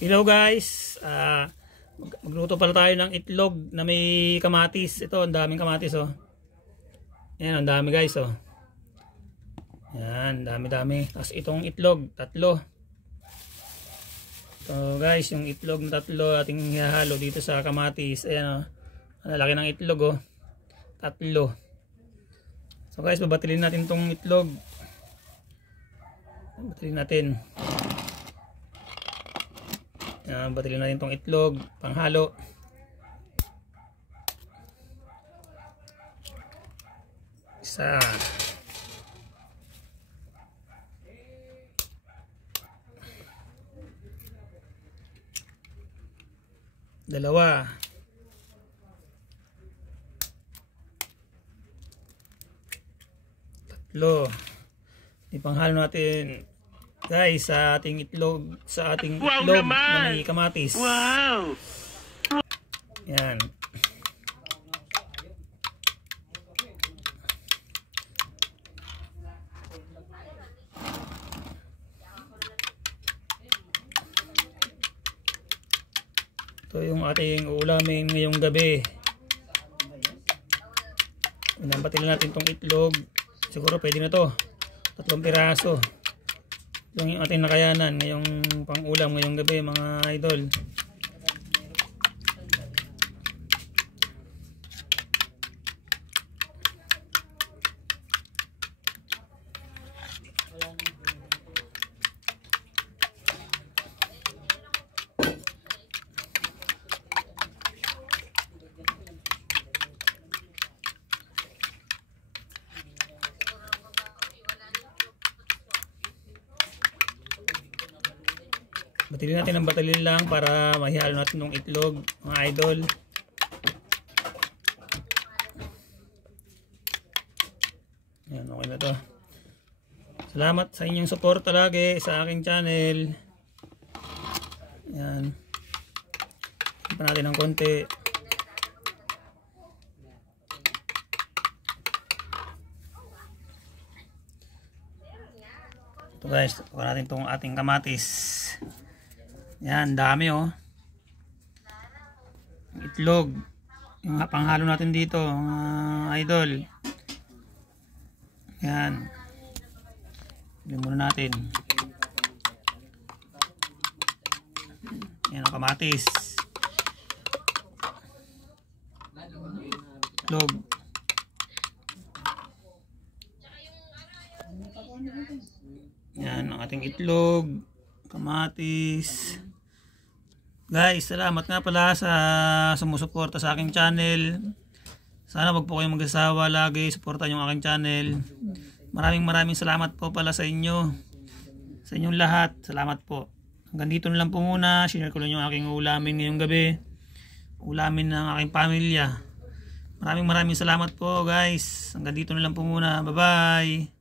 Hello guys, magluto pala tayo ng itlog na may kamatis. Ito, ang daming kamatis oh. Yan, ang dami guys oh. Yan, dami. Tapos itong itlog, tatlo. So guys, yung itlog na tatlo ating ihahalo dito sa kamatis. Ayan oh. Ang laki ng itlog oh. Tatlo. So guys, babatilin natin tong itlog. Babatilin natin. Batilin natin itong itlog panghalo. Isa, dalawa, tatlo. Ipanghalo natin guys sa ating itlog, itlog na may kamatis. Wow! Yan. Ito yung ating uulamin ngayong gabi. Pinapatil natin itong itlog. Siguro pwede na to. 3 piraso. Yung ating nakayanan ngayong pang-ulam ngayong gabi mga idol. Batilin natin ang batilin lang para mahihalo natin ng itlog mga idol. Yan, okay na to. Salamat sa inyong suporta lagi sa aking channel. Yan. Ipan natin ng konti. Ito guys, tukan natin itong ating kamatis. Yan, dami oh. Itlog. Yung panghalo natin dito, mga idol. Yan. Bilhin muna natin. Yan ang kamatis. Itlog. Yan ang ating itlog, kamatis. Guys, salamat nga pala sa sumusuporta sa aking channel. Sana wag po kayong mag-asawa lagi, suportahan yung aking channel. Maraming salamat po pala sa inyo. Sa inyong lahat, salamat po. Hanggang dito na lang po muna. Share ko lang yung aking ulamin ngayong gabi. Ulamin ng aking pamilya. Maraming salamat po guys. Hanggang dito na lang po muna. Bye bye.